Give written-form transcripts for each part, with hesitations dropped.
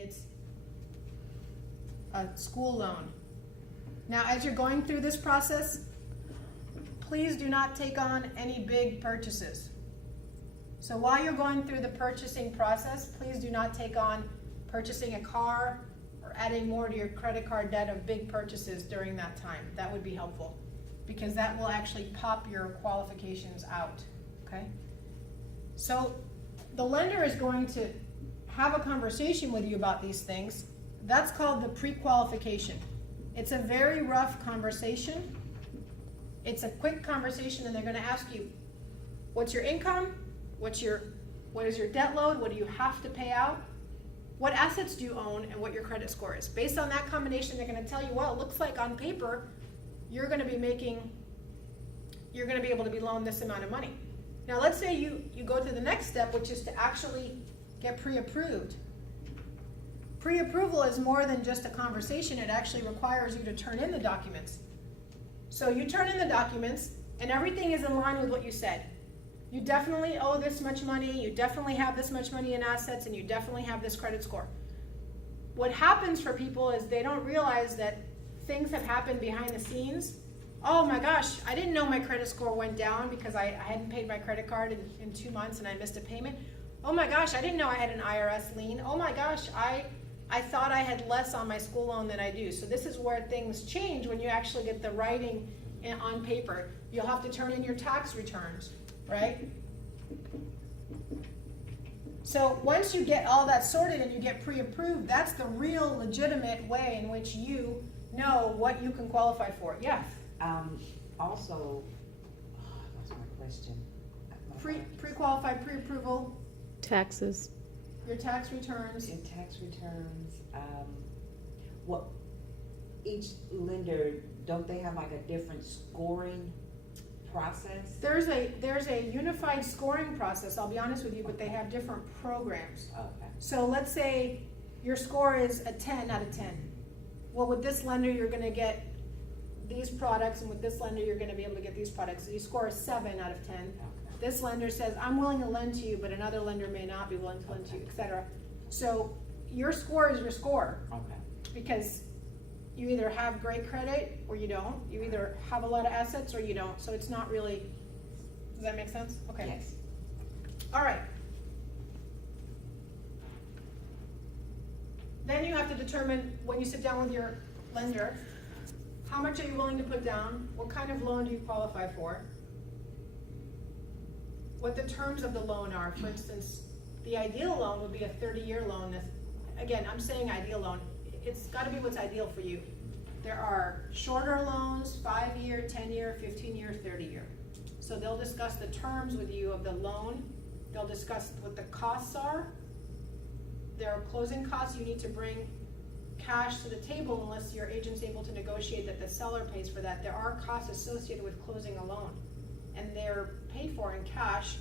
maybe it's a school loan. Now, as you're going through this process, please do not take on any big purchases. So while you're going through the purchasing process, please do not take on purchasing a car or adding more to your credit card debt of big purchases during that time. That would be helpful because that will actually pop your qualifications out, okay? So the lender is going to have a conversation with you about these things. That's called the pre-qualification. It's a very rough conversation. It's a quick conversation, and they're going to ask you, what's your income? What is your debt load? What do you have to pay out? What assets do you own, and what your credit score is? Based on that combination, they're going to tell you, well, it looks like on paper you're going to be able to be loaned this amount of money. Now, let's say you go to the next step, which is to actually get pre-approved. Pre-approval is more than just a conversation. It actually requires you to turn in the documents. So you turn in the documents, and everything is in line with what you said. You definitely owe this much money, you definitely have this much money in assets, and you definitely have this credit score. What happens for people is they don't realize that things have happened behind the scenes. Oh my gosh, I didn't know my credit score went down because I hadn't paid my credit card in 2 months and I missed a payment. Oh my gosh, I didn't know I had an IRS lien. Oh my gosh, I thought I had less on my school loan than I do. So this is where things change when you actually get the writing on paper. You'll have to turn in your tax returns, right? So once you get all that sorted and you get pre-approved, that's the real legitimate way in which you know what you can qualify for. Yes? Also, that's my question. Pre-qualified, pre-approval, Taxes. your tax returns. In tax returns, what, each lender, don't they have like a different scoring process? There's a unified scoring process, I'll be honest with you, but they have different programs. Okay. So let's say your score is a 10 out of 10. Well, with this lender, you're gonna get these products, and with this lender, you're gonna be able to get these products. So you score a 7 out of 10. Okay. This lender says, I'm willing to lend to you, but another lender may not be willing to lend to you, etc. So your score is your score. Okay. Because you either have great credit or you don't. You either have a lot of assets or you don't. So it's not really, does that make sense? Okay. Yes. All right. Then you have to determine, when you sit down with your lender, how much are you willing to put down? What kind of loan do you qualify for? What the terms of the loan are. For instance, the ideal loan would be a 30-year loan. Again, I'm saying ideal loan. It's got to be what's ideal for you. There are shorter loans, 5-year, 10-year, 15-year, 30-year. So they'll discuss the terms with you of the loan. They'll discuss what the costs are. There are closing costs. You need to bring cash to the table unless your agent's able to negotiate that the seller pays for that. There are costs associated with closing a loan, and they're paid for in cash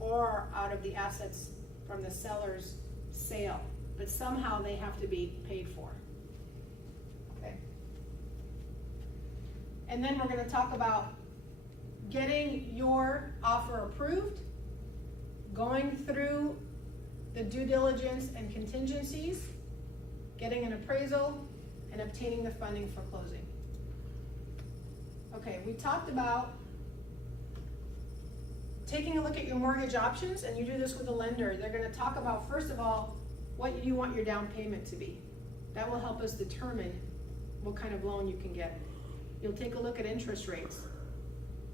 or out of the assets from the seller's sale, but somehow they have to be paid for. Okay. And then we're going to talk about getting your offer approved, going through the due diligence and contingencies, getting an appraisal, and obtaining the funding for closing. Okay, we talked about taking a look at your mortgage options, and you do this with a lender. They're going to talk about, first of all, what you want your down payment to be. That will help us determine what kind of loan you can get. You'll take a look at interest rates.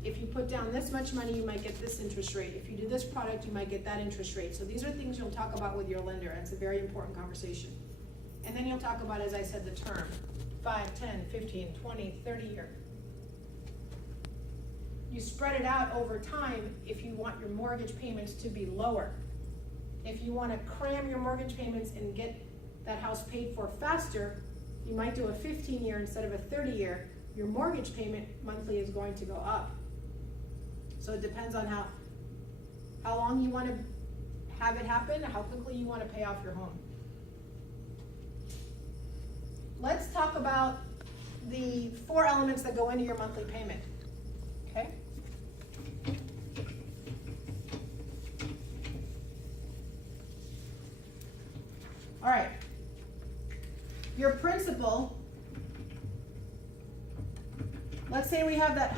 If you put down this much money, you might get this interest rate. If you do this product, you might get that interest rate. So these are things you'll talk about with your lender, and it's a very important conversation. And then you'll talk about, as I said, the term, 5, 10, 15, 20, 30 year. You spread it out over time if you want your mortgage payments to be lower. If you want to cram your mortgage payments and get that house paid for faster, you might do a 15-year instead of a 30-year. Your mortgage payment monthly is going to go up. So it depends on how long you want to have it happen, how quickly you want to pay off your home. Let's talk about the 4 elements that go into your monthly payment. Okay? All right. your principal, let's say we have that